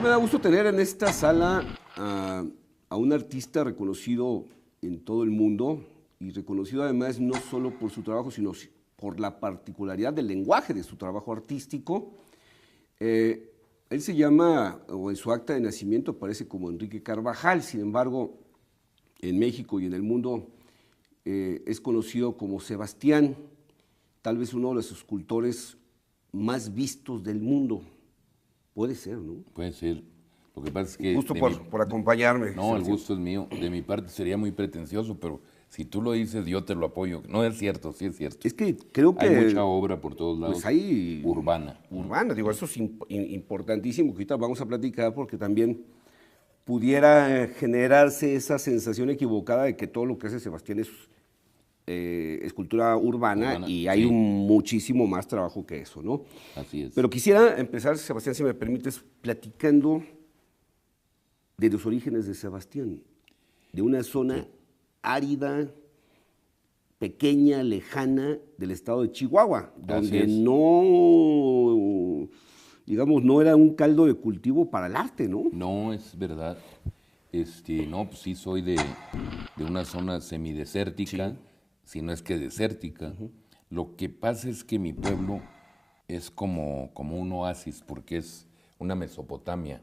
Hoy me da gusto tener en esta sala a un artista reconocido en todo el mundo y reconocido además no solo por su trabajo, sino por la particularidad del lenguaje de su trabajo artístico. Él se llama, o en su acta de nacimiento aparece como Enrique Carvajal, sin embargo, en México y en el mundo es conocido como Sebastián, tal vez uno de los escultores más vistos del mundo. Puede ser, ¿no? Puede ser. Lo que pasa es que... Gusto por acompañarme. No, el gusto es mío. De mi parte sería muy pretencioso, pero si tú lo dices, yo te lo apoyo. No es cierto, sí es cierto. Es que creo que... Hay mucha obra por todos lados. Pues hay... Urbana. Urbana, digo, eso es importantísimo, que ahorita vamos a platicar porque también pudiera generarse esa sensación equivocada de que todo lo que hace Sebastián es escultura urbana y hay sí. muchísimo más trabajo que eso, ¿no? Así es. Pero quisiera empezar, Sebastián, si me permites, platicando de los orígenes de Sebastián, de una zona árida, pequeña, lejana del estado de Chihuahua, donde no, digamos, no era un caldo de cultivo para el arte, ¿no? No, es verdad. No, pues sí soy de una zona semidesértica, si no es que desértica. Lo que pasa es que mi pueblo es como un oasis, porque es una Mesopotamia,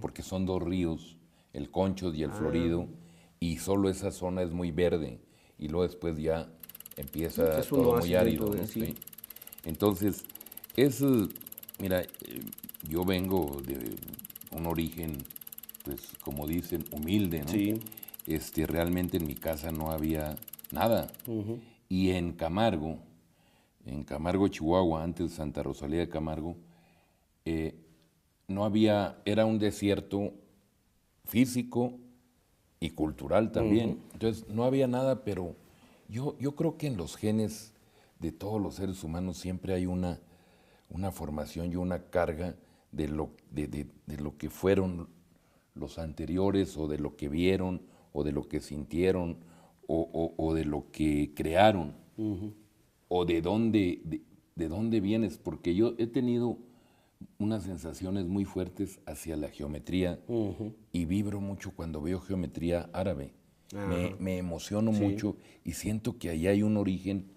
porque son dos ríos, el Conchos y el Florido, y solo esa zona es muy verde, y luego después ya empieza todo muy árido, ¿no? Sí. Entonces, mira, yo vengo de un origen, pues como dicen, humilde, ¿no? Sí. Realmente en mi casa no había nada. Y en Camargo, Chihuahua, antes de Santa Rosalía de Camargo, no había, era un desierto físico y cultural también. Entonces no había nada, pero yo creo que en los genes de todos los seres humanos siempre hay una formación y una carga de lo que fueron los anteriores, o de lo que vieron, o de lo que sintieron, o de lo que crearon, o de dónde vienes, porque yo he tenido unas sensaciones muy fuertes hacia la geometría y vibro mucho cuando veo geometría árabe. Me emociono mucho y siento que ahí hay un origen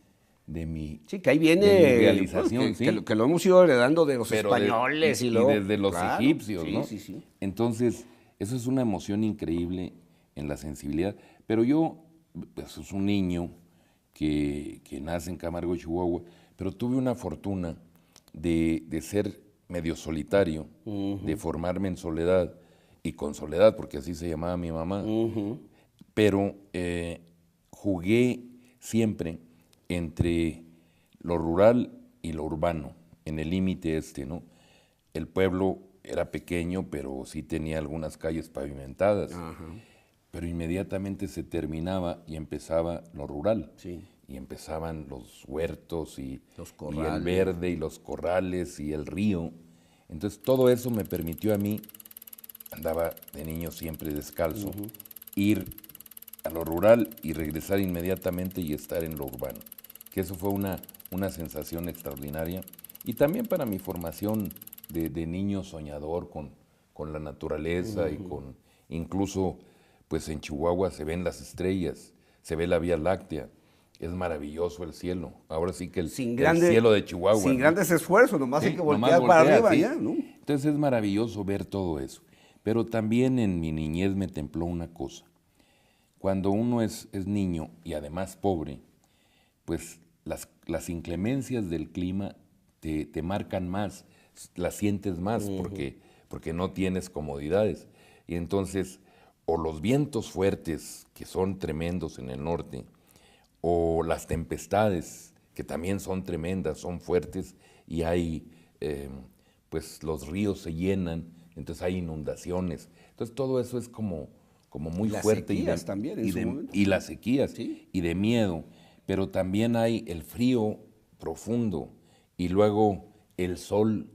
de mi, que ahí viene de mi realización. que lo hemos ido heredando de los españoles y desde los egipcios, ¿no? Sí. Entonces, eso es una emoción increíble en la sensibilidad. Pero yo, pues, es un niño que nace en Camargo, Chihuahua, pero tuve una fortuna de ser medio solitario, de formarme en soledad, y con soledad, porque así se llamaba mi mamá. Pero jugué siempre entre lo rural y lo urbano, en el límite ¿no? El pueblo era pequeño, pero sí tenía algunas calles pavimentadas. Pero inmediatamente se terminaba y empezaba lo rural. Sí. Y empezaban los huertos y el corrales, verde y los corrales y el río. Entonces todo eso me permitió a mí, andaba de niño siempre descalzo, ir a lo rural y regresar inmediatamente y estar en lo urbano. Que eso fue una sensación extraordinaria. Y también para mi formación de niño soñador con la naturaleza y con, incluso, pues en Chihuahua se ven las estrellas, se ve la Vía Láctea. Es maravilloso el cielo. Ahora sí que el cielo de Chihuahua. Sin ¿no? grandes esfuerzos, nomás hay que voltear para arriba, sí. ya, ¿no? Entonces es maravilloso ver todo eso. Pero también en mi niñez me templó una cosa. Cuando uno es niño y además pobre, pues las inclemencias del clima te marcan más, las sientes más, porque no tienes comodidades. Y entonces, o los vientos fuertes, que son tremendos en el norte, o las tempestades, que también son tremendas, son fuertes, y hay, pues los ríos se llenan, entonces hay inundaciones. Entonces todo eso es como muy fuerte. Y las sequías también en su momento. Y las sequías, Sí. y de miedo. Pero también hay el frío profundo, y luego el sol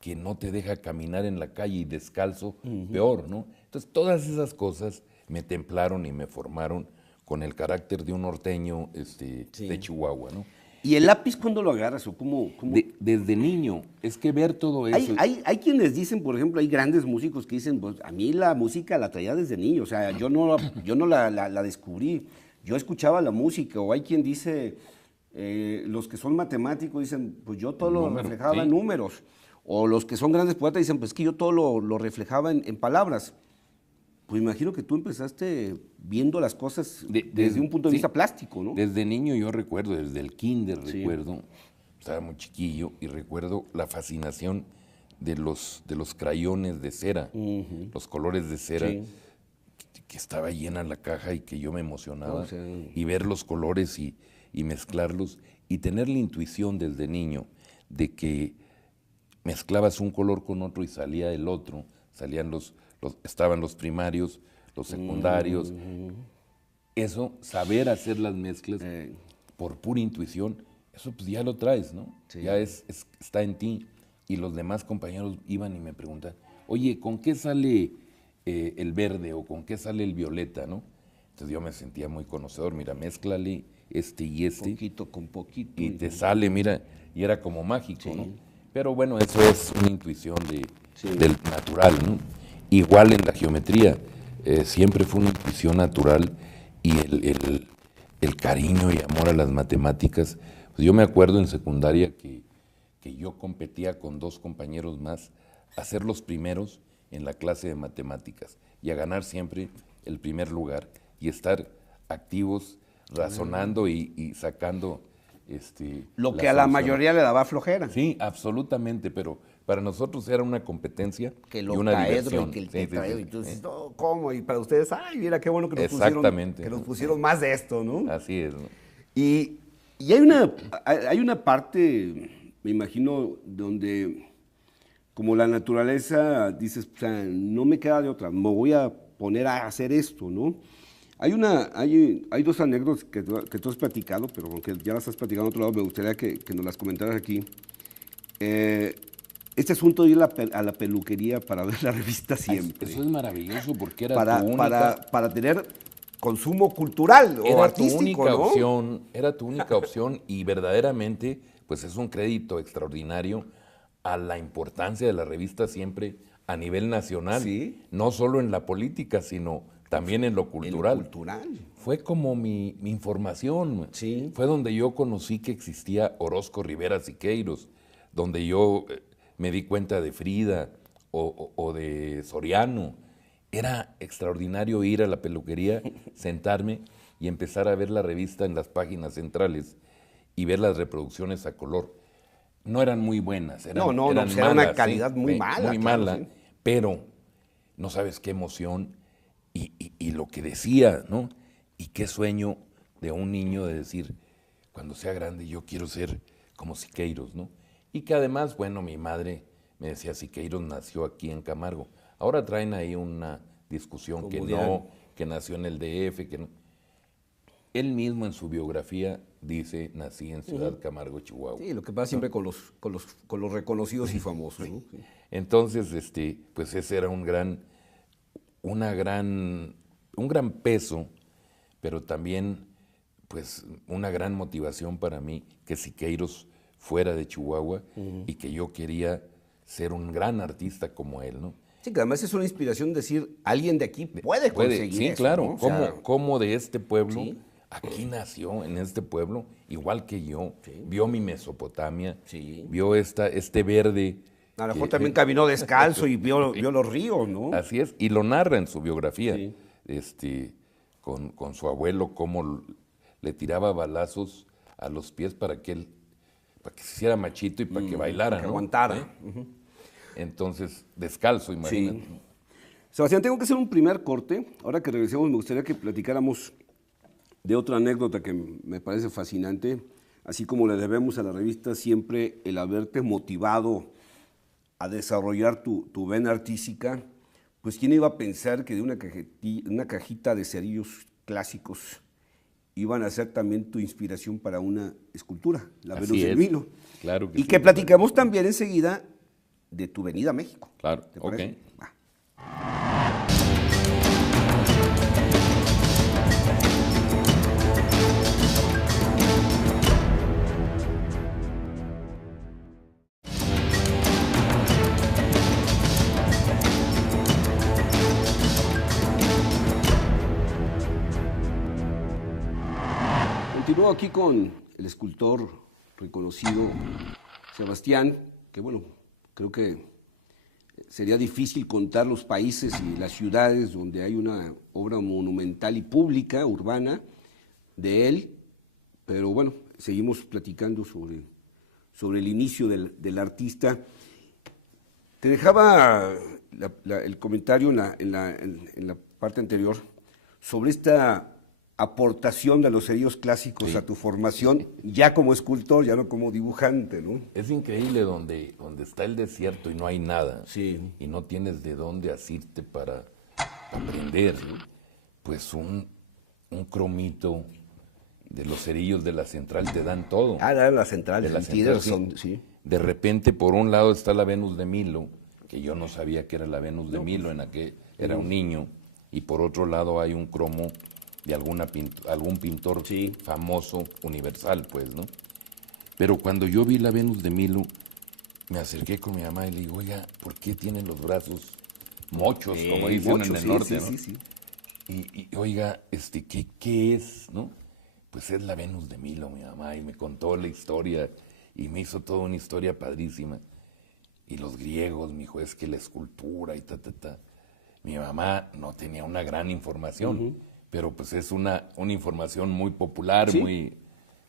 que no te deja caminar en la calle, y descalzo, peor, ¿no? Entonces todas esas cosas me templaron y me formaron con el carácter de un norteño de Chihuahua, ¿no? ¿Y el lápiz cuándo lo agarras o cómo? Desde niño, es que ver todo eso. Hay quienes dicen, por ejemplo, hay grandes músicos que dicen, pues a mí la música la traía desde niño, o sea, yo no la descubrí, yo escuchaba la música, o hay quien dice, los que son matemáticos dicen, pues yo todo lo reflejaba en números, o los que son grandes poetas dicen, pues que yo todo lo reflejaba en palabras. Pues imagino que tú empezaste viendo las cosas desde un punto de vista plástico, ¿no? Desde niño yo recuerdo, desde el kinder recuerdo, estaba muy chiquillo y recuerdo la fascinación de los crayones de cera, los colores de cera, que estaba llena la caja y que yo me emocionaba, y ver los colores y mezclarlos, y tener la intuición desde niño de que mezclabas un color con otro y salía el otro, estaban los primarios, los secundarios. Eso, saber hacer las mezclas por pura intuición, eso pues ya lo traes, ¿no? Sí. Ya está en ti. Y los demás compañeros iban y me preguntaban, oye, ¿con qué sale el verde o con qué sale el violeta, no? Entonces yo me sentía muy conocedor, mira, mézclale este y este. Poquito con poquito. Y te sale, mira, y era como mágico, ¿no? Pero bueno, eso es una intuición del natural, ¿no? Igual en la geometría, siempre fue una intuición natural y el cariño y amor a las matemáticas. Pues yo me acuerdo en secundaria que yo competía con 2 compañeros más a ser los primeros en la clase de matemáticas y a ganar siempre el primer lugar y estar activos, razonando y sacando lo que a la mayoría le daba flojera. Sí, absolutamente, pero para nosotros era una competencia que lo y una diversión. Que el tetraedro, y tú dices, no, ¿cómo? Y para ustedes, ay, mira qué bueno que nos pusieron más de esto, ¿no? Así es, ¿no? Y hay una parte, me imagino, donde como la naturaleza, dices, o sea, no me queda de otra, me voy a poner a hacer esto, ¿no? Hay 2 anécdotas que tú has platicado, pero aunque ya las has platicado en otro lado, me gustaría que nos las comentaras aquí. Este asunto de ir a la peluquería para ver la revista Siempre. Eso es maravilloso porque era tu única... Para tener consumo cultural o artístico, ¿no? Era tu única opción y verdaderamente pues es un crédito extraordinario a la importancia de la revista Siempre a nivel nacional. ¿Sí? No solo en la política, sino también en lo cultural. Fue como mi información. Sí. Fue donde yo conocí que existía Orozco Rivera Siqueiros, donde yo me di cuenta de Frida o de Soriano. Era extraordinario ir a la peluquería, sentarme y empezar a ver la revista en las páginas centrales y ver las reproducciones a color. No eran muy buenas, eran malas, era una calidad muy mala. Muy mala, sí. Pero no sabes qué emoción y lo que decía, ¿no? Y qué sueño de un niño de decir, cuando sea grande yo quiero ser como Siqueiros, ¿no? Y que además, bueno, mi madre me decía, Siqueiros nació aquí en Camargo. Ahora traen ahí una discusión que nació en el DF, que no. Él mismo en su biografía dice, nací en Ciudad Camargo, Chihuahua. Sí, lo que pasa siempre con los reconocidos y famosos, ¿no? Sí. Entonces, pues ese era un gran peso, pero también pues una gran motivación para mí que Siqueiros fuera de Chihuahua y que yo quería ser un gran artista como él, ¿no? Sí, que además es una inspiración decir, alguien de aquí puede conseguir sí, eso, claro, ¿no? como de este pueblo, ¿sí? Aquí nació, en este pueblo, igual que yo, vio mi Mesopotamia, sí. Vio este verde. A lo mejor también caminó descalzo y vio los ríos, ¿no? Así es, y lo narra en su biografía, con su abuelo, cómo le tiraba balazos a los pies para que se hiciera machito y para que bailara, para que aguantara. Entonces, descalzo, imagínate. Sí. Sebastián, tengo que hacer un primer corte. Ahora que regresemos, me gustaría que platicáramos de otra anécdota que me parece fascinante, así como le debemos a la revista Siempre el haberte motivado a desarrollar tu vena artística. Pues quién iba a pensar que de una cajita de cerillos clásicos iban a ser también tu inspiración para una escultura, la Venus del Nilo. Claro que y que platicamos también enseguida de tu venida a México. Claro, ¿te parece? Va. Continúo aquí con el escultor reconocido Sebastián, que bueno, creo que sería difícil contar los países y las ciudades donde hay una obra monumental y pública, urbana, de él, pero bueno, seguimos platicando sobre el inicio del artista. Te dejaba el comentario en la parte anterior sobre esta aportación de los sellos clásicos a tu formación, ya como escultor, ya no como dibujante, ¿no? Es increíble donde está el desierto y no hay nada, Sí. y no tienes de dónde asirte para aprender, pues un cromito de los cerillos de la central te dan todo. Era la central, De la tienes central, razón, sí. De repente, por un lado está la Venus de Milo, que yo no sabía que era la Venus de Milo, en la que era un niño, y por otro lado hay un cromo de algún pintor famoso, universal, pues, ¿no? Pero cuando yo vi la Venus de Milo, me acerqué con mi mamá y le digo, oiga, ¿por qué tienen los brazos mochos, como dicen en el norte, ¿no? Sí. Y oiga, ¿qué es, no? Pues es la Venus de Milo, mi mamá, y me contó la historia, y me hizo toda una historia padrísima. Y los griegos, mi hijo, es que la escultura y ta. Mi mamá no tenía una gran información, pero pues es una información muy popular,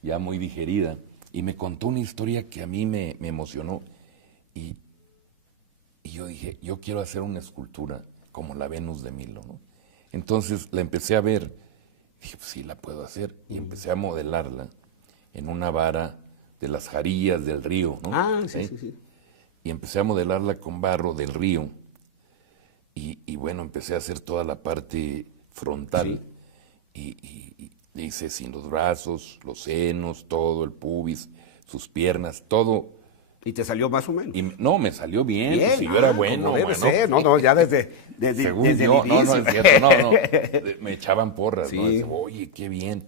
ya muy digerida. Y me contó una historia que a mí me emocionó. Y yo dije, yo quiero hacer una escultura como la Venus de Milo, ¿no? Entonces la empecé a ver, dije, pues sí, la puedo hacer. Y empecé a modelarla en una vara de las jarillas del río, ¿no? Sí. Y empecé a modelarla con barro del río. Y bueno, empecé a hacer toda la parte frontal. Y hice sin los brazos, los senos, todo, el pubis, sus piernas, todo. ¿Y te salió más o menos? No, me salió bien, pues, si yo era bueno. Como debe ser. No, ya desde Según el yo, inicio. no es cierto, no. Me echaban porras, ¿no? Sí. Decía, oye, qué bien.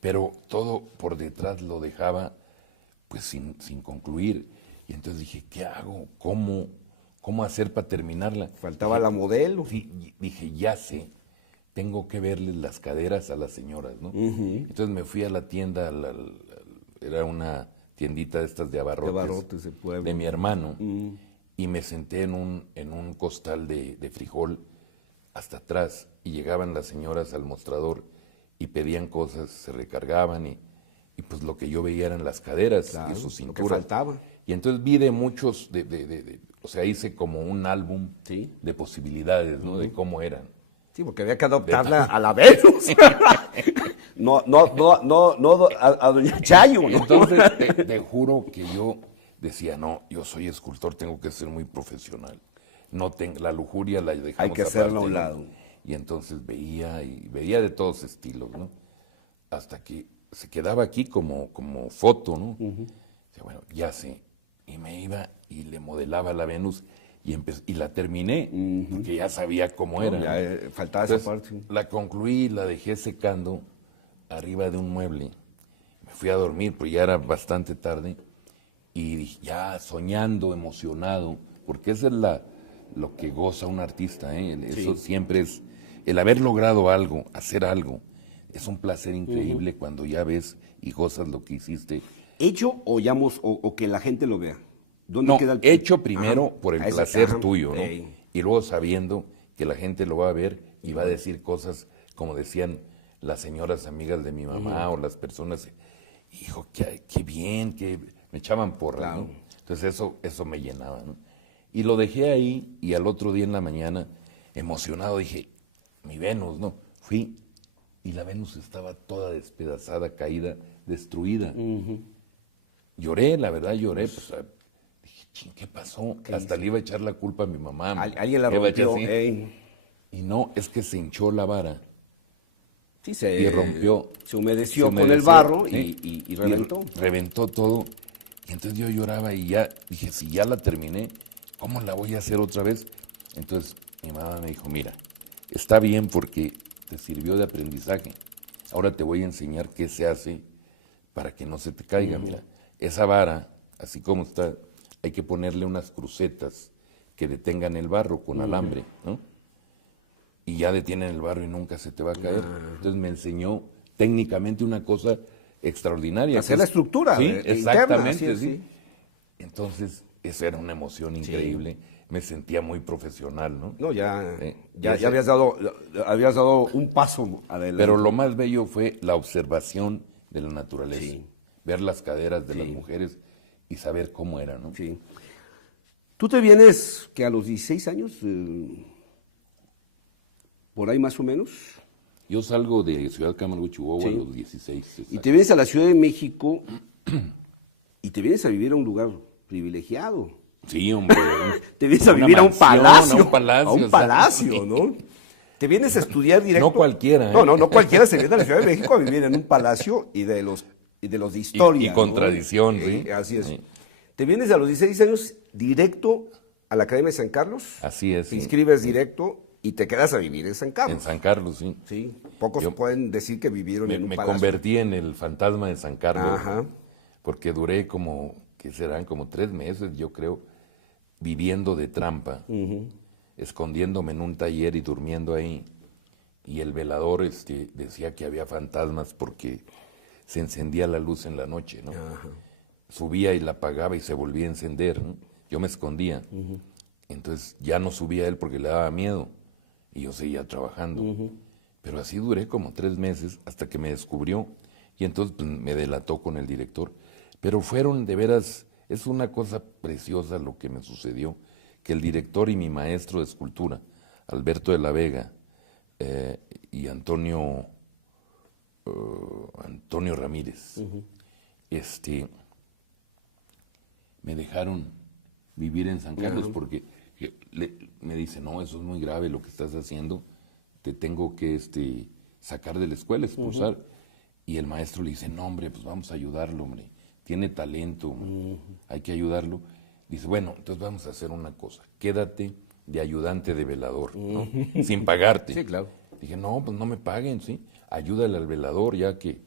Pero todo por detrás lo dejaba pues sin concluir. Y entonces dije, ¿qué hago? ¿Cómo hacer para terminarla? Faltaba la modelo. Sí, dije, ya sé, tengo que verles las caderas a las señoras, ¿no? Entonces me fui a la tienda, era una tiendita de estas de abarrotes, de pueblo. de mi hermano, y me senté en un costal de frijol hasta atrás, y llegaban las señoras al mostrador y pedían cosas, se recargaban, y pues lo que yo veía eran las caderas y su cintura. Lo que faltaba. Y entonces vi de muchos, o sea, hice como un álbum de posibilidades, ¿no? De cómo eran. Sí, porque había que adoptarla a la Venus. no a doña Chayo, ¿no? Entonces, te juro que yo decía, no, yo soy escultor, tengo que ser muy profesional. No tengo, la lujuria la dejamos Hay que hacerla a un aparte, lado. ¿no? Y entonces veía de todos estilos, ¿no? Hasta que se quedaba aquí como foto, ¿no? Decía, bueno, ya sé. Y me iba y le modelaba la Venus y la terminé, porque ya sabía cómo era. Ya, faltaba Entonces, esa parte. la concluí y la dejé secando arriba de un mueble. Me fui a dormir, pues ya era bastante tarde. Y dije, ya soñando, emocionado, porque eso es lo que goza un artista, ¿eh? Eso siempre es, el haber logrado algo, hacer algo, es un placer increíble cuando ya ves y gozas lo que hiciste. ¿Hecho o que la gente lo vea? ¿Dónde No, queda el hecho primero por el placer ajá, tuyo, ¿no? ey. Y luego sabiendo que la gente lo va a ver y va a decir cosas como decían las señoras amigas de mi mamá o las personas, hijo, qué bien, que me echaban porras, Claro. ¿no? Entonces eso me llenaba, ¿no? Y lo dejé ahí y al otro día en la mañana, emocionado, dije, mi Venus, ¿no? Fui y la Venus estaba toda despedazada, caída, destruida. Lloré, la verdad lloré, pues dije, ching, ¿qué pasó? Hasta le iba a echar la culpa a mi mamá. Alguien la le iba a echar rompió. así. Ey. Y no, es que se hinchó la vara. Sí, Y rompió. Se humedeció con el humedeció, barro ¿sí? y reventó. Reventó todo. Y entonces yo lloraba y ya dije, si ya la terminé, ¿cómo la voy a hacer otra vez? Entonces mi mamá me dijo, mira, está bien porque te sirvió de aprendizaje. Ahora te voy a enseñar qué se hace para que no se te caiga. Mira, esa vara, así como está, hay que ponerle unas crucetas que detengan el barro con alambre, ¿no? Y ya detienen el barro y nunca se te va a caer. Entonces me enseñó técnicamente una cosa extraordinaria. Hacer la estructura sí, interna, exactamente, sí, sí. Entonces, eso era una emoción increíble. Me sentía muy profesional, ¿no? No, ya Y ese- habías dado un paso adelante. Pero lo más bello fue la observación de la naturaleza. Sí. Ver las caderas de Sí. las mujeres y saber cómo era, ¿no? Sí. Tú te vienes, que a los 16 años, por ahí más o menos, Yo salgo de Ciudad Camargo, Chihuahua, Sí. a los 16. y exacto. te vienes a la Ciudad de México y te vienes a vivir a un lugar privilegiado. Sí, hombre. Te vienes a Una vivir a un mansión, palacio. a un palacio, A un exacto. palacio, ¿no? Te vienes a estudiar directo. No cualquiera, ¿eh? No cualquiera se viene a la Ciudad de México a vivir en un palacio y de los de historia. Y con ¿no? tradición, sí. Así es. Sí. Te vienes a los 16 años directo a la Academia de San Carlos. Así es. Te sí. inscribes directo y te quedas a vivir en San Carlos. En San Carlos, sí. Sí, pocos Yo- pueden decir que vivieron en un Me palacio. convertí en el fantasma de San Carlos. Ajá. ¿no? Porque duré como, ¿qué serán? Como 3 meses, yo creo, viviendo de trampa, escondiéndome en un taller y durmiendo ahí. Y el velador decía que había fantasmas porque se encendía la luz en la noche, ¿no? Subía y la apagaba y se volvía a encender, ¿no? Yo me escondía. Entonces ya no subía él porque le daba miedo y yo seguía trabajando. Pero así duré como 3 meses hasta que me descubrió y entonces pues, me delató con el director. Pero fueron de veras, es una cosa preciosa lo que me sucedió, que el director y mi maestro de escultura, Alberto de la Vega, y Antonio Ramírez, me dejaron vivir en San Carlos porque me dice, no, eso es muy grave lo que estás haciendo, te tengo que sacar de la escuela, expulsar. Y el maestro le dice, no, hombre, pues vamos a ayudarlo, hombre, tiene talento, hay que ayudarlo. Dice, bueno, entonces vamos a hacer una cosa, quédate de ayudante de velador, ¿no? Sin pagarte. Sí, claro. Dije, no, pues no me paguen, ¿sí? Ayúdale al velador ya que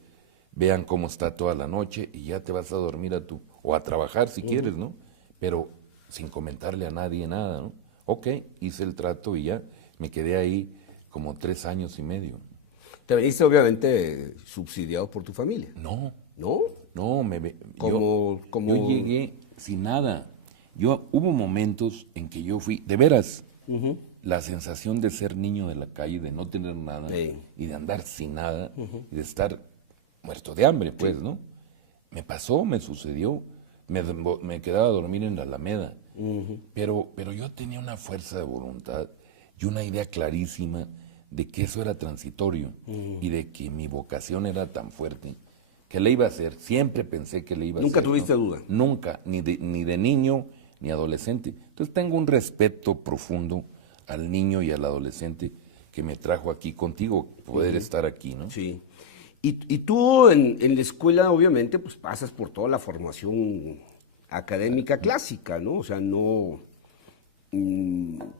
vean cómo está toda la noche y ya te vas a dormir o a trabajar si quieres, ¿no? Pero sin comentarle a nadie nada, ¿no? Ok, hice el trato y ya me quedé ahí como 3 años y medio. Te veniste obviamente subsidiado por tu familia, No, ¿no? no, yo llegué sin nada. Hubo momentos en que yo fui, de veras, la sensación de ser niño de la calle, de no tener nada, Sí. y de andar sin nada, y de estar muerto de hambre, pues, ¿no? Me pasó, me sucedió, me quedaba a dormir en la Alameda, pero yo tenía una fuerza de voluntad y una idea clarísima de que eso era transitorio y de que mi vocación era tan fuerte que le iba a hacer, siempre pensé que le iba a hacer. ¿Nunca tuviste ¿no? duda? Nunca, ni de niño ni adolescente. Entonces tengo un respeto profundo al niño y al adolescente que me trajo aquí contigo, poder estar aquí, ¿no? Sí. Y tú en la escuela, obviamente, pues pasas por toda la formación académica clásica, ¿no? O sea, no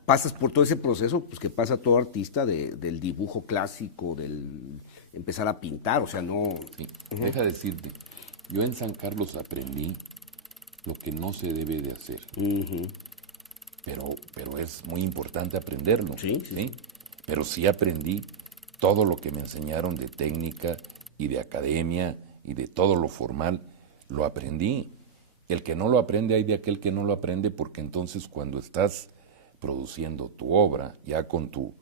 pasas por todo ese proceso pues, que pasa todo artista del dibujo clásico, del empezar a pintar, o sea, no... Sí. Deja decirte, yo en San Carlos aprendí lo que no se debe de hacer, pero es muy importante aprenderlo. Sí, sí. Pero sí aprendí todo lo que me enseñaron de técnica y de academia y de todo lo formal, lo aprendí. El que no lo aprende, hay de aquel que no lo aprende, porque entonces cuando estás produciendo tu obra, ya con tu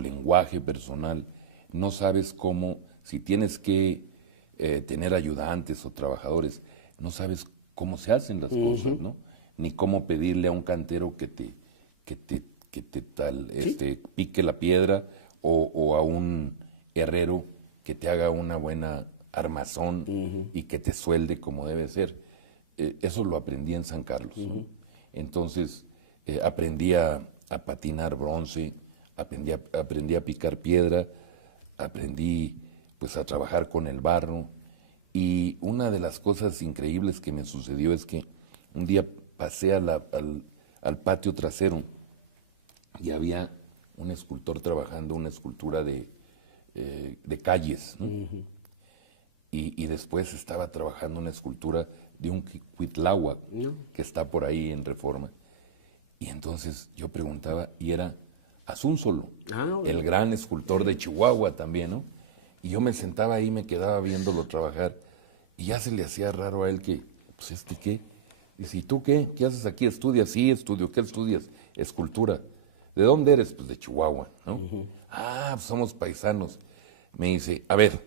lenguaje personal, no sabes cómo, si tienes que tener ayudantes o trabajadores, no sabes cómo se hacen las cosas, ¿no? Ni cómo pedirle a un cantero que te pique la piedra o a un herrero que te haga una buena armazón y que te suelde como debe ser. Eso lo aprendí en San Carlos, ¿no? Entonces aprendí a patinar bronce, aprendí a picar piedra, aprendí pues a trabajar con el barro, y una de las cosas increíbles que me sucedió es que un día pasé al patio trasero y había un escultor trabajando una escultura de calles, ¿no? Y después estaba trabajando una escultura de un Cuitláhuac que está por ahí en Reforma. Y entonces yo preguntaba, y era Asúnzolo, el gran escultor de Chihuahua también, ¿no? Y yo me sentaba ahí, me quedaba viéndolo trabajar, y ya se le hacía raro a él que, pues, ¿este qué? Dice, ¿y tú qué? ¿Qué haces aquí? ¿Estudias? Sí, estudio. ¿Qué estudias? Escultura. ¿De dónde eres? Pues de Chihuahua, ¿no? Ah, pues somos paisanos. Me dice, a ver,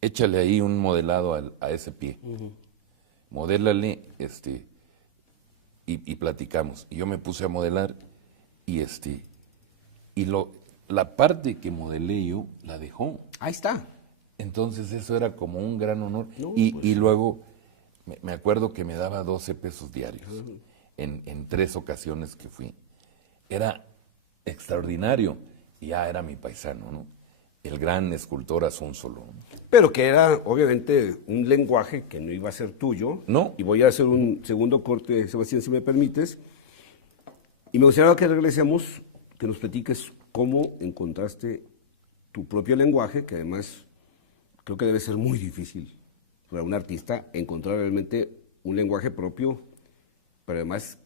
échale ahí un modelado a ese pie. Modélale, y platicamos. Y yo me puse a modelar, y la parte que modelé yo la dejó. Ahí está. Entonces eso era como un gran honor. No, Y, pues. y luego me acuerdo que me daba 12 pesos diarios en 3 ocasiones que fui. Era extraordinario. Y ya era mi paisano, ¿no? El gran escultor Asúnzolo. Pero que era, obviamente, un lenguaje que no iba a ser tuyo. No. Y voy a hacer un segundo corte, Sebastián, si me permites. Y me gustaría que regresemos, que nos platiques cómo encontraste tu propio lenguaje, que además creo que debe ser muy difícil para un artista encontrar realmente un lenguaje propio, pero además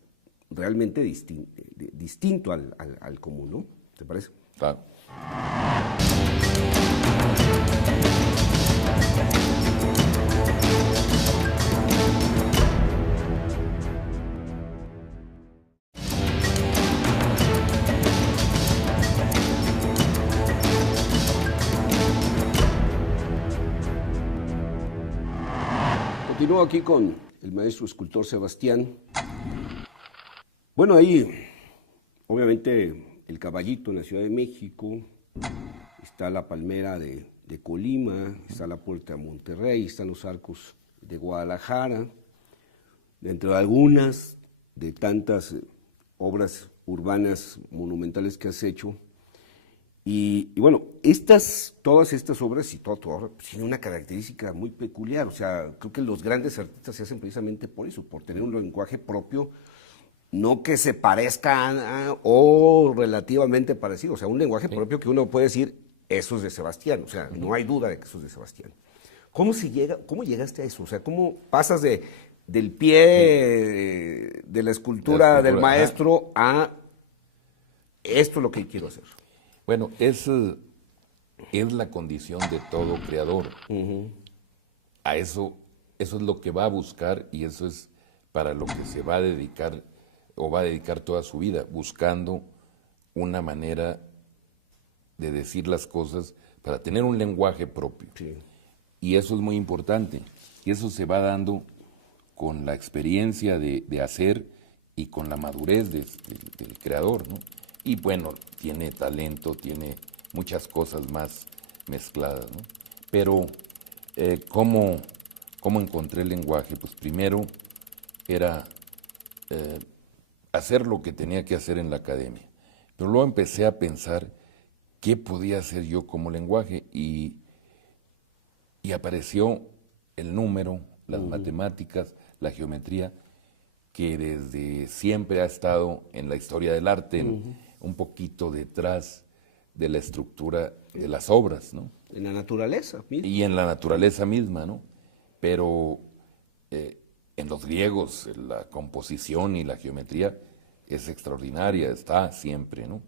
realmente distinto al común, ¿no? ¿Te parece? Claro. Continúo aquí con el maestro escultor Sebastián. Bueno, ahí, obviamente, el Caballito en la Ciudad de México, está la Palmera de Colima, está la Puerta de Monterrey, están los arcos de Guadalajara, dentro de algunas de tantas obras urbanas monumentales que has hecho. Y bueno, todas estas obras y toda tu obra tienen una característica muy peculiar. O sea, creo que los grandes artistas se hacen precisamente por eso, por tener un lenguaje propio, no que se parezca o relativamente parecido. O sea, un lenguaje propio que uno puede decir, eso es de Sebastián. O sea, no hay duda de que eso es de Sebastián. ¿Cómo llegaste a eso? O sea, ¿cómo pasas del pie de la escultura del maestro a esto es lo que quiero hacer? Bueno, es la condición de todo creador. A eso es lo que va a buscar, y eso es para lo que se va a dedicar o va a dedicar toda su vida, buscando una manera de decir las cosas para tener un lenguaje propio. Sí. Y eso es muy importante. Y eso se va dando con la experiencia de hacer y con la madurez del creador, ¿no? Y bueno, tiene talento, tiene muchas cosas más mezcladas, ¿no? Pero, ¿cómo encontré el lenguaje? Pues primero era hacer lo que tenía que hacer en la academia. Pero luego empecé a pensar qué podía hacer yo como lenguaje, y apareció el número, las matemáticas, la geometría, que desde siempre ha estado en la historia del arte, un poquito detrás de la estructura de las obras, ¿no? En la naturaleza misma. Y en la naturaleza misma, ¿no? Pero en los griegos la composición y la geometría es extraordinaria, está siempre, ¿no?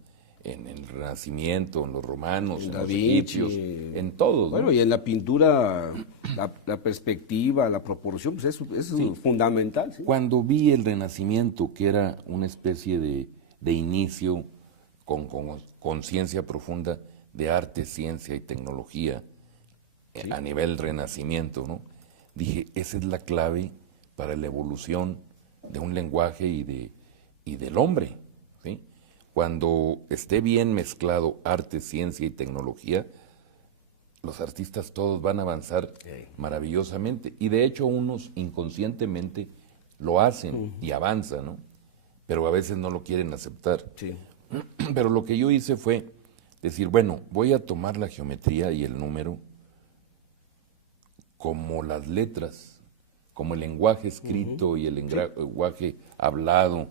En el Renacimiento, en los romanos, en los egipcios, en todos, Bueno, ¿no? y en la pintura, la perspectiva, la proporción, pues eso es fundamental. ¿Sí? Cuando vi el Renacimiento, que era una especie de inicio con conciencia profunda de arte, ciencia y tecnología, a nivel Renacimiento, ¿no? Dije, esa es la clave para la evolución de un lenguaje y del hombre, ¿sí? Cuando esté bien mezclado arte, ciencia y tecnología, los artistas todos van a avanzar maravillosamente. Y de hecho unos inconscientemente lo hacen y avanzan, ¿no? Pero a veces no lo quieren aceptar. Sí. Pero lo que yo hice fue decir, bueno, voy a tomar la geometría y el número como las letras, como el lenguaje escrito y el lenguaje hablado,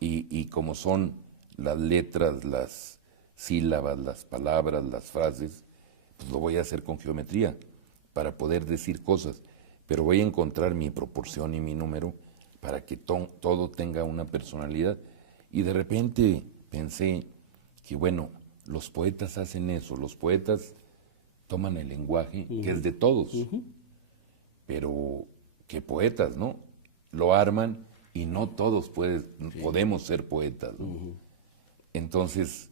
y como son las letras, las sílabas, las palabras, las frases, pues lo voy a hacer con geometría para poder decir cosas, pero voy a encontrar mi proporción y mi número para que todo tenga una personalidad. Y de repente pensé que, bueno, los poetas hacen eso, los poetas toman el lenguaje, que es de todos, pero que poetas, ¿no? Lo arman y no todos podemos ser poetas, ¿no? Entonces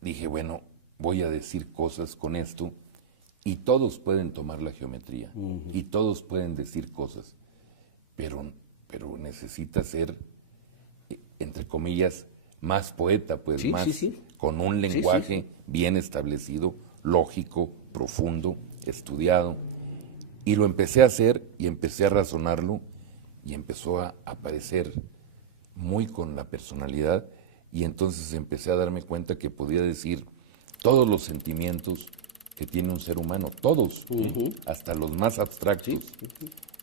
dije, bueno, voy a decir cosas con esto y todos pueden tomar la geometría y todos pueden decir cosas, pero necesita ser, entre comillas, más poeta, pues más con un lenguaje bien establecido, lógico, profundo, estudiado. Y lo empecé a hacer y empecé a razonarlo y empezó a aparecer muy con la personalidad, y entonces empecé a darme cuenta que podía decir todos los sentimientos que tiene un ser humano, todos, hasta los más abstractos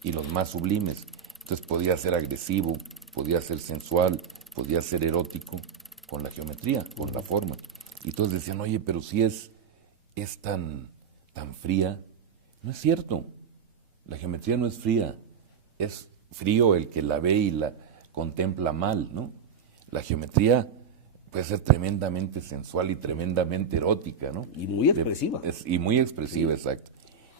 y los más sublimes. Entonces podía ser agresivo, podía ser sensual, podía ser erótico, con la geometría, con la forma. Y todos decían, oye, pero si es tan fría. No es cierto, la geometría no es fría, es frío el que la ve y la contempla mal, ¿no? La geometría puede ser tremendamente sensual y tremendamente erótica, ¿no? Y muy expresiva. Y muy expresiva, exacto.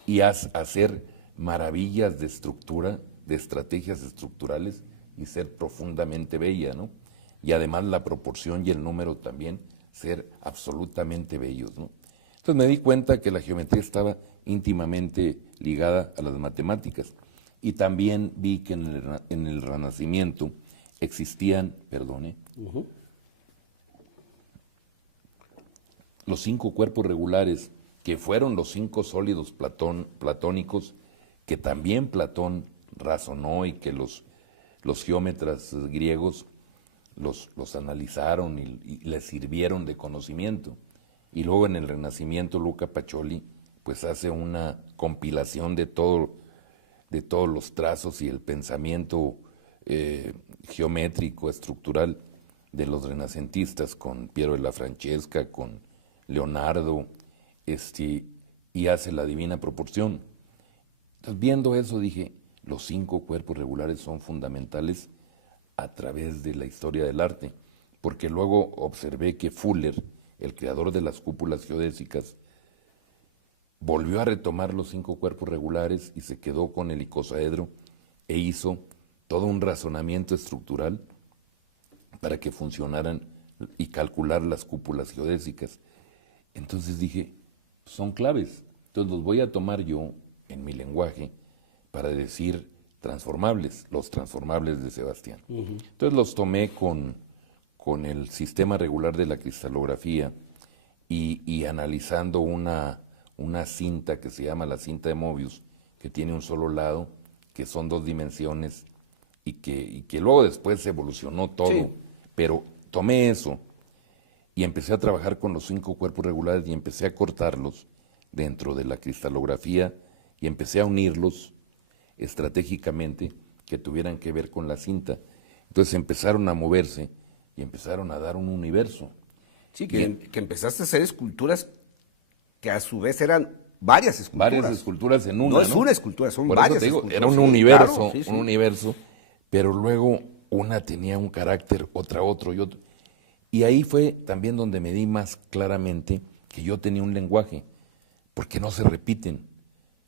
Y hacer maravillas de estructura, de estrategias estructurales, y ser profundamente bella, ¿no? Y además la proporción y el número también, ser absolutamente bellos, ¿no? Entonces me di cuenta que la geometría estaba íntimamente ligada a las matemáticas. Y también vi que en el Renacimiento existían, los 5 cuerpos regulares, que fueron los 5 sólidos platónicos, que también Platón razonó y que los geómetras griegos los analizaron y les sirvieron de conocimiento. Y luego en el Renacimiento Luca Pacioli pues hace una compilación de todos los trazos y el pensamiento geométrico, estructural de los renacentistas, con Piero della Francesca, con Leonardo, y hace la divina proporción. Entonces, viendo eso, dije, los 5 cuerpos regulares son fundamentales a través de la historia del arte, porque luego observé que Fuller, el creador de las cúpulas geodésicas, volvió a retomar los 5 cuerpos regulares y se quedó con el icosaedro e hizo todo un razonamiento estructural para que funcionaran y calcular las cúpulas geodésicas. Entonces dije, son claves, entonces los voy a tomar yo en mi lenguaje para decir transformables, los transformables de Sebastián. Entonces los tomé con el sistema regular de la cristalografía y analizando una cinta que se llama la cinta de Mobius, que tiene un solo lado, que son 2 dimensiones, y que luego después se evolucionó todo, pero tomé eso y empecé a trabajar con los 5 cuerpos regulares y empecé a cortarlos dentro de la cristalografía y empecé a unirlos estratégicamente que tuvieran que ver con la cinta. Entonces empezaron a moverse y empezaron a dar un universo. Sí, que empezaste a hacer esculturas que a su vez eran varias esculturas. Varias esculturas en una, No es una escultura, son Por eso varias te digo, esculturas. era un Sí, universo, claro, sí, sí. un universo, pero luego una tenía un carácter, otra otro y otro. Y ahí fue también donde me di más claramente que yo tenía un lenguaje, porque no se repiten,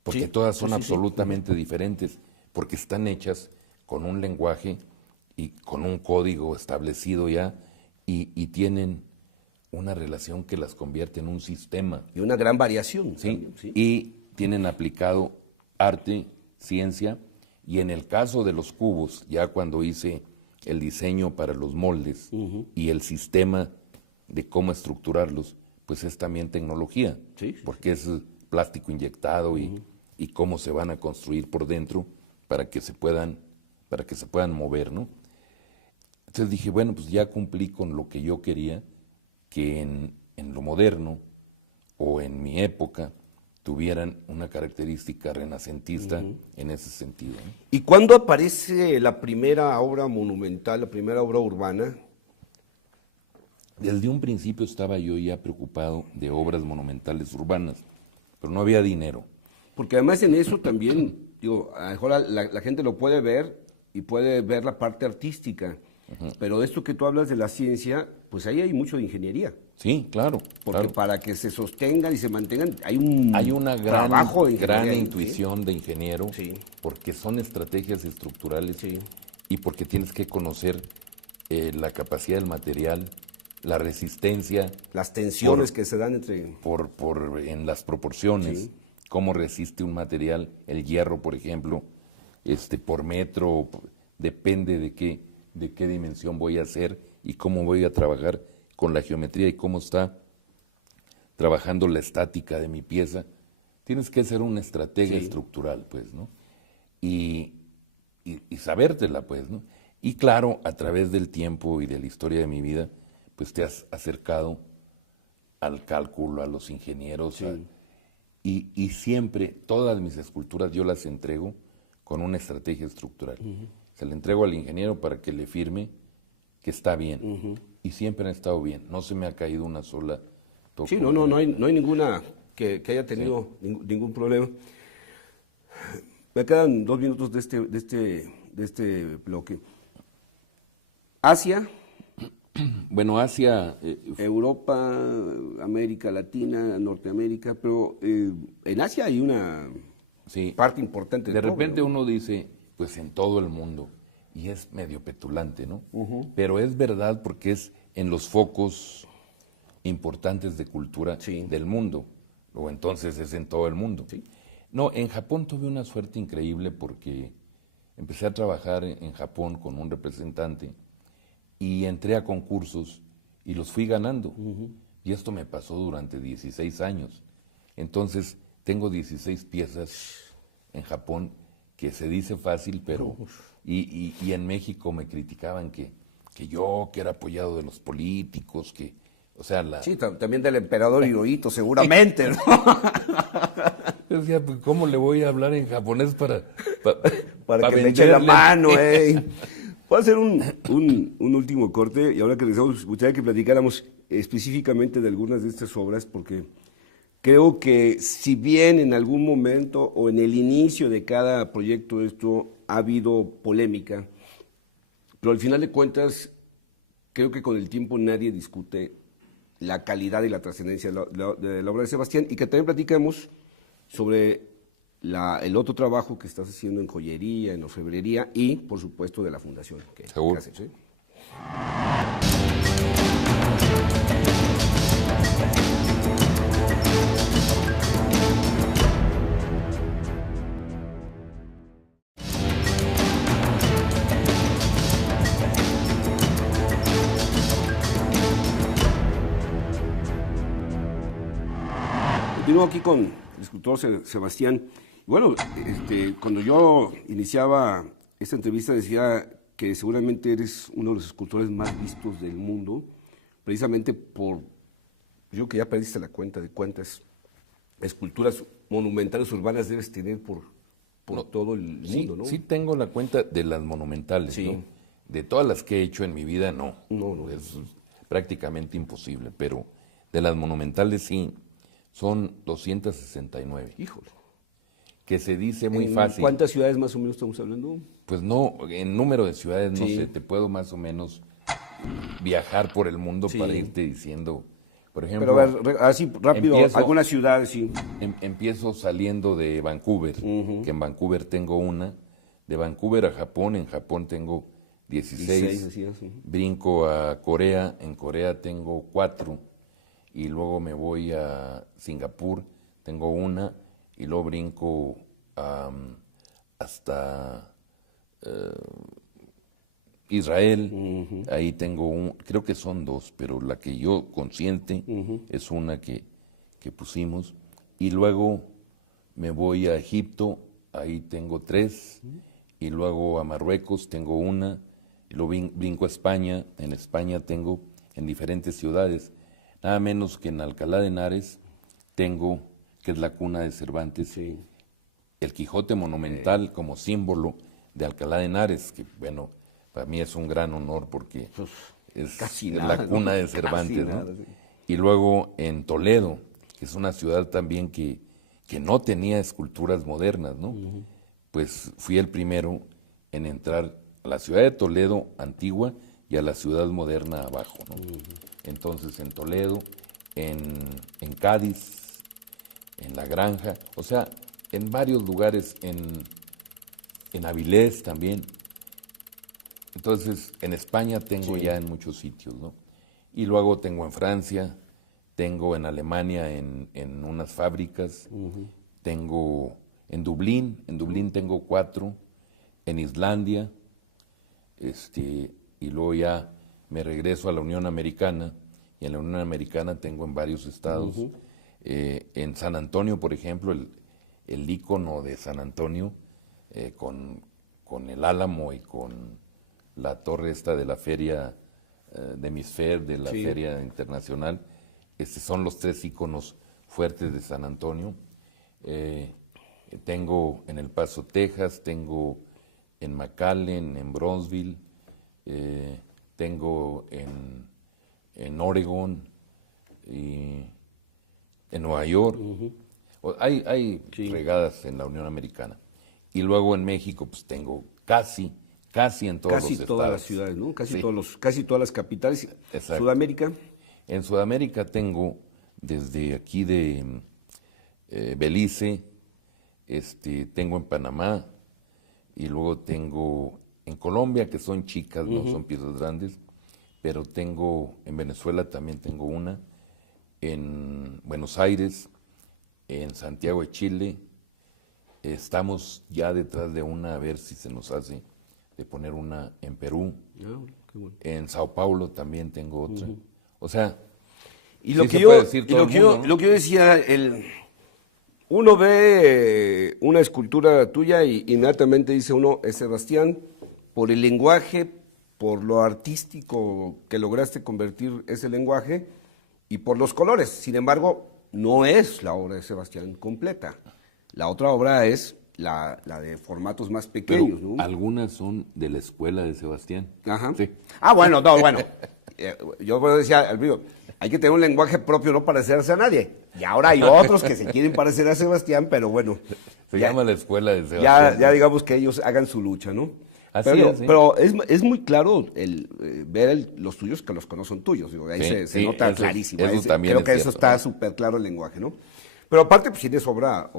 porque todas son absolutamente diferentes, porque están hechas con un lenguaje y con un código establecido ya, y tienen una relación que las convierte en un sistema. Y una gran variación. ¿Sí? También, sí. Y tienen aplicado arte, ciencia, y en el caso de los cubos, ya cuando hice el diseño para los moldes y el sistema de cómo estructurarlos, pues es también tecnología, porque es plástico inyectado y cómo se van a construir por dentro para que se puedan mover, ¿no? Entonces dije, bueno, pues ya cumplí con lo que yo quería, que en lo moderno o en mi época tuvieran una característica renacentista en ese sentido, ¿no? ¿Y cuándo aparece la primera obra monumental, la primera obra urbana? Desde un principio estaba yo ya preocupado de obras monumentales urbanas, pero no había dinero. Porque además en eso también, digo, a lo mejor la gente lo puede ver y puede ver la parte artística, pero esto que tú hablas de la ciencia pues ahí hay mucho de ingeniería. Sí, claro. Porque claro. para que se sostengan y se mantengan, hay Una trabajo de ingeniería gran ahí, intuición de ingeniero, Sí. porque son estrategias estructurales Sí. y porque tienes que conocer la capacidad del material, la resistencia, Las tensiones que se dan entre... en las proporciones, Sí. cómo resiste un material, el hierro, por ejemplo, por metro, depende de qué dimensión voy a hacer y cómo voy a trabajar con la geometría y cómo está trabajando la estática de mi pieza. Tienes que ser una estratega Sí. estructural, pues, ¿no? Y sabértela, pues, ¿no? Y claro, a través del tiempo y de la historia de mi vida, pues te has acercado al cálculo, a los ingenieros, Sí. y siempre, todas mis esculturas yo las entrego con una estrategia estructural. Se la entrego al ingeniero para que le firme que está bien. Y siempre han estado bien, no se me ha caído una sola toco. Sí, no hay ninguna que haya tenido ningún problema. Me quedan 2 minutos de este bloque. Asia, Bueno, Asia, Europa, América Latina, Norteamérica, pero en Asia hay una sí, parte importante de del repente pueblo, ¿no? uno dice, pues en todo el mundo, y es medio petulante, ¿no? Pero es verdad porque es en los focos importantes de cultura Sí. del mundo, o entonces es en todo el mundo. Sí. No, en Japón tuve una suerte increíble porque empecé a trabajar en Japón con un representante y entré a concursos y los fui ganando. Y esto me pasó durante 16 años. Entonces, tengo 16 piezas en Japón, que se dice fácil, pero... Y en México me criticaban que era apoyado de los políticos, que... O sea, Sí, también del emperador Hirohito, seguramente, ¿no? Yo decía, pues, ¿cómo le voy a hablar en japonés para Para que me eche la venderle? mano, Voy a hacer un último corte y ahora que regresamos, me gustaría que platicáramos específicamente de algunas de estas obras, porque creo que si bien en algún momento o en el inicio de cada proyecto esto ha habido polémica, pero al final de cuentas creo que con el tiempo nadie discute la calidad y la trascendencia de la obra de Sebastián, y que también platicamos sobre el otro trabajo que estás haciendo en joyería, en orfebrería y, por supuesto, de la fundación que Seguro. haces, ¿sí? Continúo aquí con el escultor Sebastián. Bueno, cuando yo iniciaba esta entrevista decía que seguramente eres uno de los escultores más vistos del mundo, precisamente por, yo que ya perdiste la cuenta de cuántas esculturas monumentales urbanas debes tener por todo el mundo, ¿no? Sí tengo la cuenta de las monumentales, Sí. ¿no? De todas las que he hecho en mi vida, no. No. Es prácticamente imposible, pero de las monumentales sí, son 269. Híjole. Que se dice muy ¿En fácil. cuántas ciudades más o menos estamos hablando? Pues no, en número de ciudades, no Sí. sé, te puedo más o menos viajar por el mundo Sí. para irte diciendo, por ejemplo... Pero a ver, así rápido, empiezo- algunas ciudades, sí. Empiezo saliendo de Vancouver, que en Vancouver tengo una. De Vancouver a Japón, en Japón tengo 16. 16, decías, sí. Brinco a Corea, en Corea tengo 4. Y luego me voy a Singapur, tengo una. Y luego brinco hasta Israel. Ahí tengo creo que son 2, pero la que yo consciente es una que pusimos. Y luego me voy a Egipto, ahí tengo 3. Y luego a Marruecos tengo una. Y luego brinco a España, en España tengo en diferentes ciudades. Nada menos que en Alcalá de Henares tengo, que es la cuna de Cervantes, Sí. el Quijote monumental como símbolo de Alcalá de Henares, que bueno, para mí es un gran honor porque es casi la nada, cuna ¿no? de Cervantes, Casi ¿no? nada, sí. Y luego en Toledo, que es una ciudad también que no tenía esculturas modernas, ¿no? Pues fui el primero en entrar a la ciudad de Toledo antigua, y a la ciudad moderna abajo, ¿no? Entonces en Toledo, en Cádiz, en La Granja, o sea, en varios lugares, en Avilés también. Entonces en España tengo ya en muchos sitios, ¿no? Y luego tengo en Francia, tengo en Alemania en unas fábricas, tengo en Dublín tengo 4, en Islandia, y luego ya me regreso a la Unión Americana, y en la Unión Americana tengo en varios estados. En San Antonio, por ejemplo, el ícono de San Antonio, con el Álamo y con la torre esta de la feria de Misfer, de la feria internacional, son los 3 íconos fuertes de San Antonio. Tengo en El Paso, Texas, tengo en McAllen, en Bronzeville, tengo en Oregon y en Nueva York. Hay regadas en la Unión Americana. Y luego en México pues tengo casi en todos los estados. Casi todas las ciudades, ¿no? Casi todas las capitales. Exacto. Sudamérica. En Sudamérica tengo desde aquí de Belice, tengo en Panamá, y luego tengo en Colombia, que son chicas, no son piezas grandes, pero tengo en Venezuela también tengo una, en Buenos Aires, en Santiago de Chile. Estamos ya detrás de una, a ver si se nos hace, de poner una en Perú. Qué bueno. En Sao Paulo también tengo otra. O sea, y lo sí que se yo, puede decir y todo lo el que mundo, yo, ¿no? lo que yo decía, uno ve una escultura tuya y inmediatamente dice uno, es Sebastián, por el lenguaje, por lo artístico que lograste convertir ese lenguaje y por los colores. Sin embargo, no es la obra de Sebastián completa. La otra obra es la de formatos más Pero pequeños, ¿no? algunas son de la escuela de Sebastián. Ajá. Sí. Ah, bueno, no, bueno. Yo decía, Elvio, hay que tener un lenguaje propio, no parecerse a nadie. Y ahora hay otros que se quieren parecer a Sebastián, pero bueno. Se llama la escuela de Sebastián. Ya digamos que ellos hagan su lucha, ¿no? Así pero, es, sí. pero es muy claro ver los tuyos que los que no son tuyos. Digo, ahí Sí, se nota eso- clarísimo. eso también creo es que eso cierto, está ¿no? súper claro el lenguaje, ¿no? Pero aparte, pues tienes obra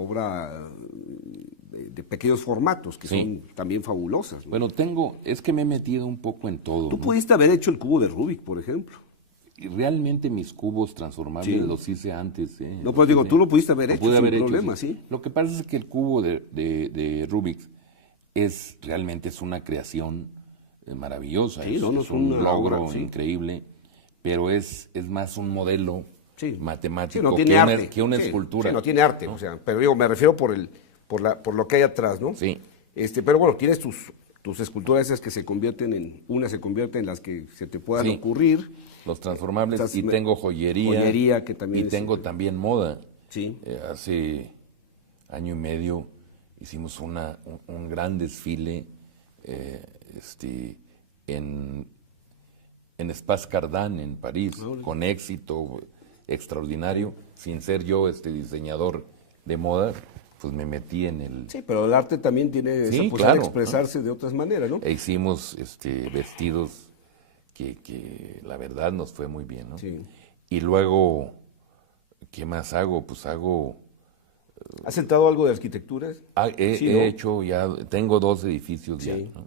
de pequeños formatos que Sí. son también fabulosas, ¿no? Bueno, es que me he metido un poco en todo. Tú ¿no? pudiste haber hecho el cubo de Rubik, por ejemplo. Y realmente mis cubos transformables Sí. los hice antes. No, pues digo, tú lo pudiste haber Lo hecho pude sin haber hecho, problema, sí. Lo que pasa es que el cubo de Rubik realmente es una creación maravillosa. Sí, es no, es es un una logro obra, sí. increíble, pero es más un modelo Sí. matemático Sí, no tiene que, arte. que una Sí, escultura. sí, no tiene arte, o sea, pero digo, me refiero por lo que hay atrás, ¿no? Sí. Pero bueno, tienes tus esculturas esas que se convierten una se convierte en las que se te puedan Sí. ocurrir. Los transformables, Esas y tengo joyería. joyería que también y es- tengo también moda. Sí. Hace año y medio hicimos un gran desfile en Espace Cardin en París, con éxito extraordinario. Sin ser yo diseñador de moda, pues me metí en el... Sí, pero el arte también tiene Sí, esa posibilidad claro, de expresarse de otras maneras, ¿no? E hicimos vestidos que la verdad nos fue muy bien, ¿no? Sí. Y luego, ¿qué más hago? Pues ¿Has entrado algo de arquitectura? he Sí, ¿no? hecho ya, tengo 2 edificios ya, Sí. ¿no?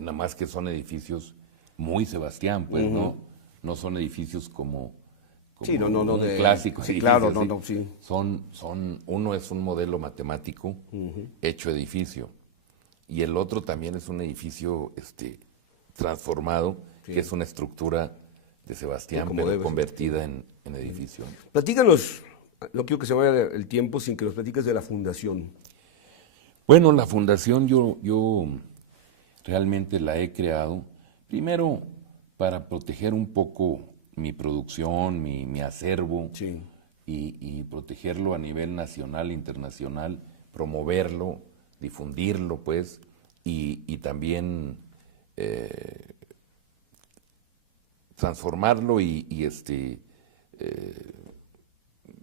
Nada más que son edificios muy Sebastián, pues, ¿no? No son edificios como Sí, no, un de- clásico sí, edificio, claro, no, ¿sí? no, sí. Uno es un modelo matemático hecho edificio, y el otro también es un edificio transformado, que es una estructura de Sebastián, Sí, como pero debe ser. convertida en edificio. Platícanos, no quiero que se vaya el tiempo sin que nos platiques de la fundación. Bueno, la fundación yo realmente la he creado, primero para proteger un poco mi producción, mi acervo, Sí. y protegerlo a nivel nacional, internacional, promoverlo, difundirlo, pues, y también transformarlo y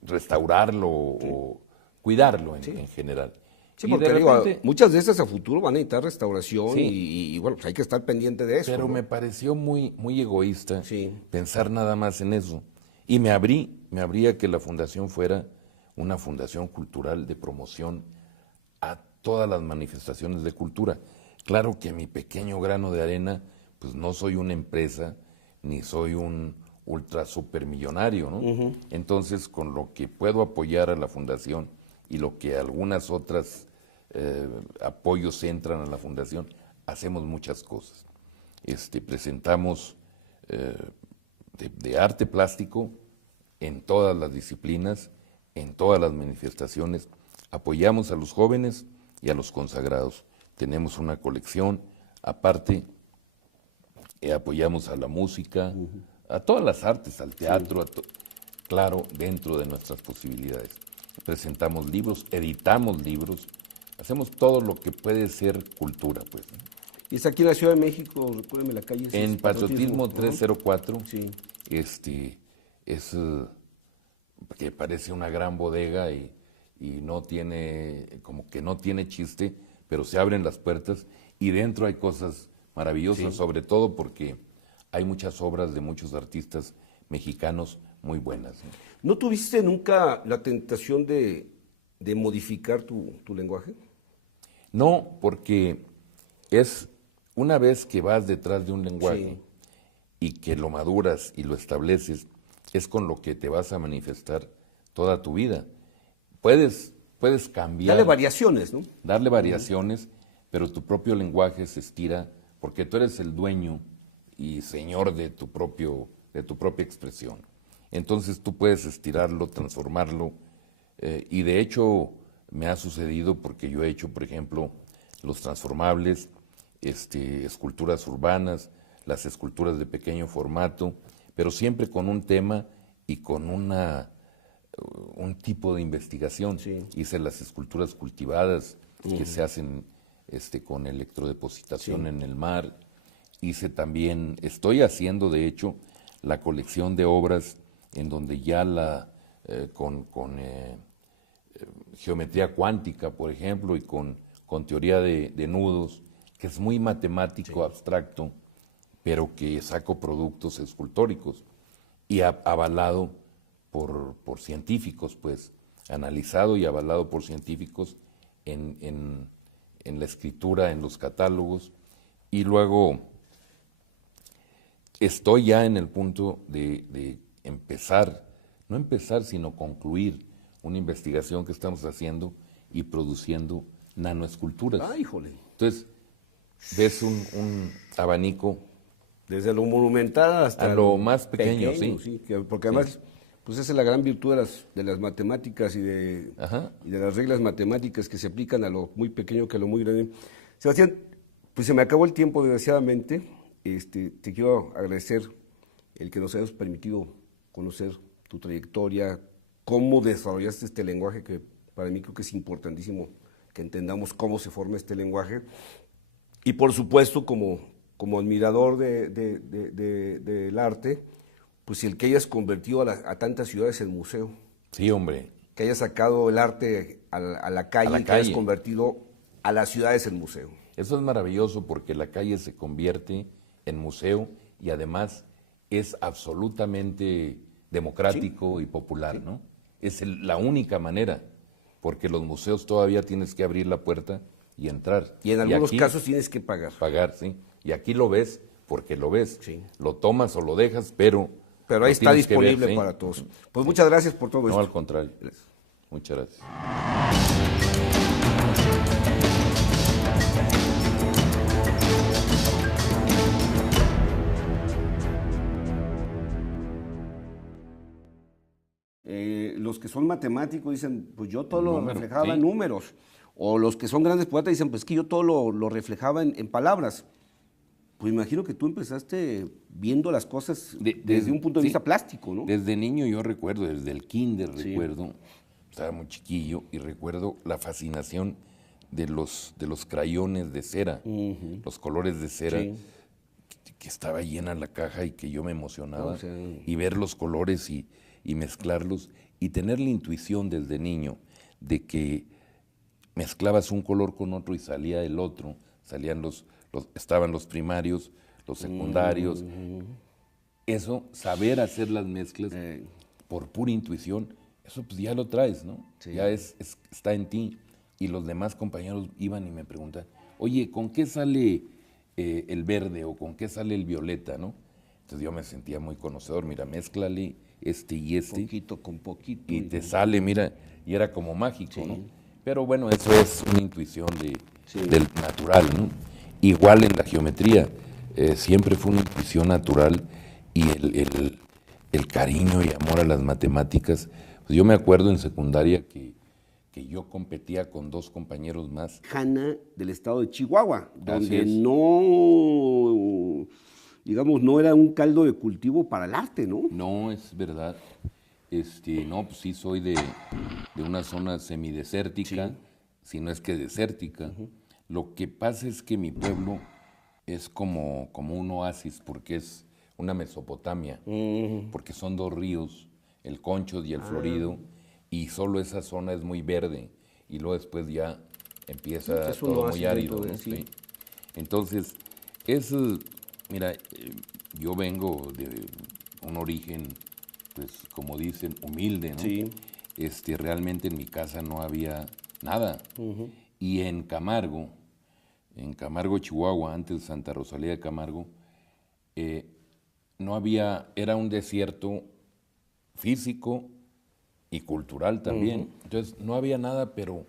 restaurarlo o cuidarlo en general. Sí, Y porque de digo, repente, muchas de estas a futuro van a necesitar restauración sí, y, bueno, pues hay que estar pendiente de eso. pero ¿no? me pareció muy egoísta Sí. pensar nada más en eso. Y me abrí a que la fundación fuera una fundación cultural de promoción a todas las manifestaciones de cultura. Claro que mi pequeño grano de arena, pues no soy una empresa, ni soy un ultra supermillonario, ¿no? Entonces, con lo que puedo apoyar a la fundación y lo que algunas otras apoyos entran a la fundación, hacemos muchas cosas. Presentamos de arte plástico en todas las disciplinas, en todas las manifestaciones. Apoyamos a los jóvenes y a los consagrados. Tenemos una colección, aparte apoyamos a la música, a todas las artes, al teatro, claro, dentro de nuestras posibilidades. Presentamos libros, editamos libros, hacemos todo lo que puede ser cultura, pues, ¿no? Y está aquí en la Ciudad de México, recuérdeme la calle. En Patriotismo ¿no? 304, Sí. es que parece una gran bodega y no tiene, como que no tiene chiste, pero se abren las puertas y dentro hay cosas maravillosas, Sí. sobre todo porque hay muchas obras de muchos artistas mexicanos muy buenas, ¿no? ¿No tuviste nunca la tentación de modificar tu lenguaje? No, porque es una vez que vas detrás de un lenguaje y que lo maduras y lo estableces, es con lo que te vas a manifestar toda tu vida. Puedes cambiar, Dale variaciones, ¿no? darle variaciones, pero tu propio lenguaje se estira porque tú eres el dueño y señor de tu propia expresión. Entonces tú puedes estirarlo, transformarlo, y de hecho me ha sucedido porque yo he hecho, por ejemplo, los transformables, esculturas urbanas, las esculturas de pequeño formato, pero siempre con un tema y con un tipo de investigación. Sí. Hice las esculturas cultivadas que se hacen con electrodepositación en el mar. Hice también, estoy haciendo de hecho la colección de obras en donde ya con geometría cuántica, por ejemplo, y con teoría de nudos, que es muy matemático, abstracto, pero que saco productos escultóricos y avalado por científicos, pues, analizado y avalado por científicos en la escritura, en los catálogos, y luego estoy ya en el punto de empezar, no empezar, sino concluir una investigación que estamos haciendo y produciendo nanoesculturas. Ah, híjole. Entonces, ves un abanico Desde lo monumental hasta a lo más pequeño, sí. Porque además, pues esa es la gran virtud de las matemáticas Ajá. y de las reglas matemáticas que se aplican a lo muy pequeño que a lo muy grande. Sebastián, pues se me acabó el tiempo, desgraciadamente. Te quiero agradecer el que nos hayas permitido conocer tu trayectoria, cómo desarrollaste este lenguaje, que para mí creo que es importantísimo que entendamos cómo se forma este lenguaje. Y por supuesto, como admirador del arte, pues el que hayas convertido a tantas ciudades en museo, Sí, hombre. que hayas sacado el arte a la calle y que hayas convertido a las ciudades en museo. Eso es maravilloso porque la calle se convierte en museo y además es absolutamente democrático y popular, ¿no? Es la única manera, porque los museos todavía tienes que abrir la puerta y entrar. Y en algunos aquí, casos tienes que pagar. pagar, sí. Y aquí lo ves porque lo ves. Sí. Lo tomas o lo dejas, pero Pero lo ahí está tienes que ver, disponible ¿sí? para todos. Pues muchas gracias por todo No, esto. al contrario. Muchas gracias. Los que son matemáticos dicen, pues yo todo lo Número, reflejaba sí. en números. O los que son grandes poetas dicen, pues que yo todo lo reflejaba en palabras. Pues imagino que tú empezaste viendo las cosas desde un punto de sí. vista plástico, ¿no? Desde niño yo recuerdo, desde el kinder Sí. recuerdo, estaba muy chiquillo y recuerdo la fascinación de los crayones de cera, los colores de cera, Sí. que estaba llena la caja y que yo me emocionaba, O sea, y ver los colores y mezclarlos y tener la intuición desde niño de que mezclabas un color con otro y salía el otro, estaban los primarios, los secundarios. Eso, saber hacer las mezclas por pura intuición, eso pues ya lo traes, ¿no? Sí. Ya está en ti. Y los demás compañeros iban y me preguntaban, oye, ¿con qué sale el verde o con qué sale el violeta, no? Entonces yo me sentía muy conocedor, mira, mézclale este y este. Poquito con poquito. Y te sale, mira, y era como mágico, ¿no? Pero bueno, eso es una intuición del natural, ¿no? Igual en la geometría, siempre fue una intuición natural y el cariño y amor a las matemáticas. Pues yo me acuerdo en secundaria que yo competía con 2 compañeros más. Lejana del estado de Chihuahua, donde es. no, digamos, no era un caldo de cultivo para el arte, ¿no? No, es verdad. No, pues sí soy de una zona semidesértica, si no es que desértica. Lo que pasa es que mi pueblo es como un oasis, porque es una Mesopotamia, porque son 2 ríos, el Conchos y el Florido, y solo esa zona es muy verde, y luego después ya empieza es un todo oasis muy árido, dentro de ¿no? sí. Sí. Entonces, mira, yo vengo de un origen, pues como dicen, humilde, ¿no? Sí. Realmente en mi casa no había nada. Y en Camargo, Chihuahua, antes de Santa Rosalía de Camargo, no había, era un desierto físico y cultural también. Entonces no había nada, pero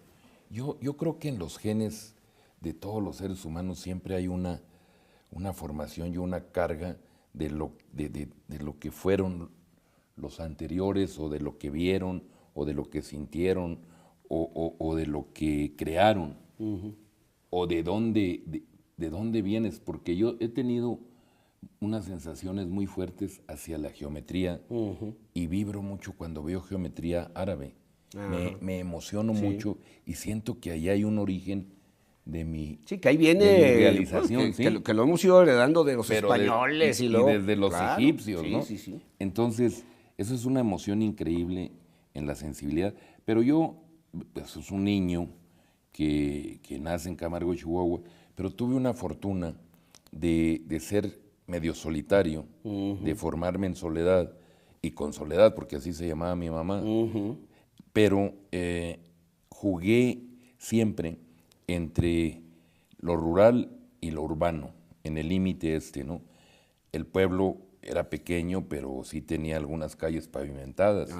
yo creo que en los genes de todos los seres humanos siempre hay una formación y una carga de lo que fueron los anteriores, o de lo que vieron, o de lo que sintieron, o de lo que crearon, o de dónde vienes, porque yo he tenido unas sensaciones muy fuertes hacia la geometría y vibro mucho cuando veo geometría árabe. Me emociono mucho y siento que ahí hay un origen de mi, Sí, que ahí viene de mi realización. que lo hemos ido heredando de los Pero españoles y luego, desde los claro, egipcios, sí, ¿no? Sí. Entonces, eso es una emoción increíble en la sensibilidad. Pero yo, pues, es un niño que nace en Camargo, Chihuahua, pero tuve una fortuna de ser medio solitario, de formarme en soledad y con soledad, porque así se llamaba mi mamá. Pero jugué siempre entre lo rural y lo urbano, en el límite ¿no? El pueblo era pequeño, pero sí tenía algunas calles pavimentadas.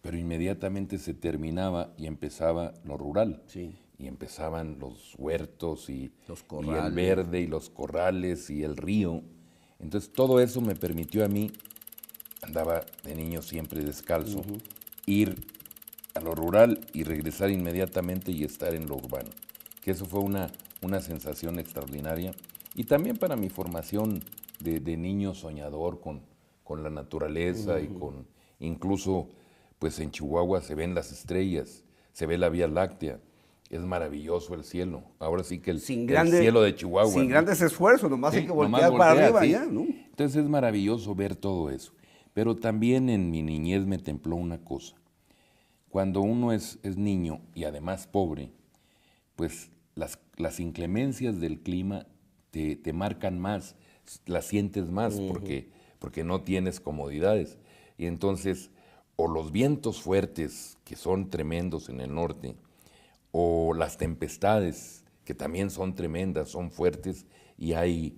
Pero inmediatamente se terminaba y empezaba lo rural. Sí. Y empezaban los huertos y corrales. el verde y los corrales y el río. Entonces todo eso me permitió a mí, andaba de niño siempre descalzo, ir a lo rural y regresar inmediatamente y estar en lo urbano. Que eso fue una sensación extraordinaria. Y también para mi formación de niño soñador con la naturaleza y con, incluso, pues en Chihuahua se ven las estrellas, se ve la Vía Láctea. Es maravilloso el cielo. Ahora sí que el cielo de Chihuahua. Sin grandes esfuerzos, nomás hay que voltear nomás para arriba sí. ya, ¿no? Entonces es maravilloso ver todo eso. Pero también en mi niñez me templó una cosa. Cuando uno es niño y además pobre, pues las inclemencias del clima te marcan más, las sientes más porque no tienes comodidades. Y entonces, o los vientos fuertes, que son tremendos en el norte, o las tempestades, que también son tremendas, son fuertes, y hay,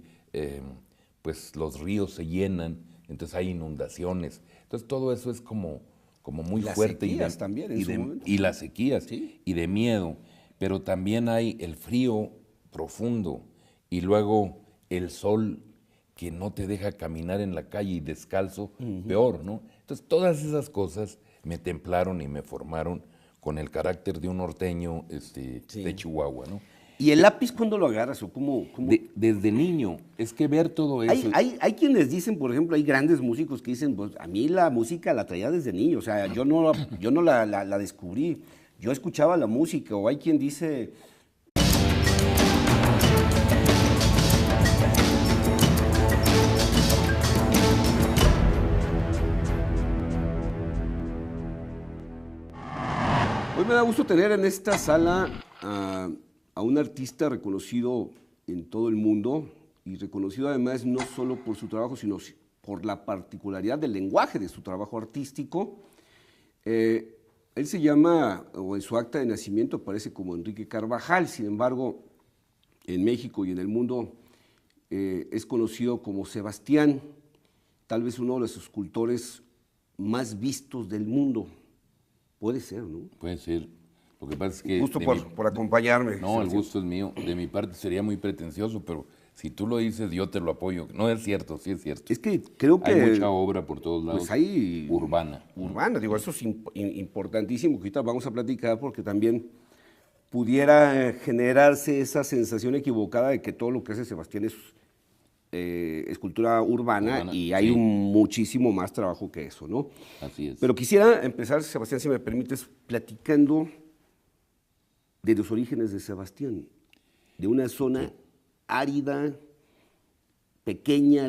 pues los ríos se llenan, entonces hay inundaciones. Entonces todo eso es como muy fuerte. Y las sequías también en su momento. Y las sequías, Sí. y de miedo, pero también hay el frío profundo, y luego el sol que no te deja caminar en la calle y descalzo, peor, ¿no? Entonces todas esas cosas me templaron y me formaron con el carácter de un norteño de Chihuahua, ¿no? ¿Y el lápiz cuándo lo agarras? ¿O cómo? Desde niño, es que ver todo eso... Hay quienes dicen, por ejemplo, hay grandes músicos que dicen, pues a mí la música la traía desde niño, o sea, yo no la descubrí, yo escuchaba la música, o hay quien dice... Hoy me da gusto tener en esta sala a un artista reconocido en todo el mundo y reconocido además no solo por su trabajo, sino por la particularidad del lenguaje de su trabajo artístico. Él se llama, o en su acta de nacimiento aparece como Enrique Carvajal, sin embargo, en México y en el mundo es conocido como Sebastián, tal vez uno de los escultores más vistos del mundo. Puede ser, ¿no? Puede ser. Lo que pasa es que... Gusto por acompañarme. No, el gusto es mío. De mi parte sería muy pretencioso, pero si tú lo dices, yo te lo apoyo. No es cierto, sí es cierto. Es que creo que... Hay mucha obra por todos lados. Pues hay... Urbana. Urbana, digo, eso es importantísimo, que ahorita vamos a platicar porque también pudiera generarse esa sensación equivocada de que todo lo que hace Sebastián es escultura urbana y hay sí. Muchísimo más trabajo que eso, ¿no? Así es. Pero quisiera empezar, Sebastián, si me permites, platicando de los orígenes de Sebastián, de una zona árida, pequeña,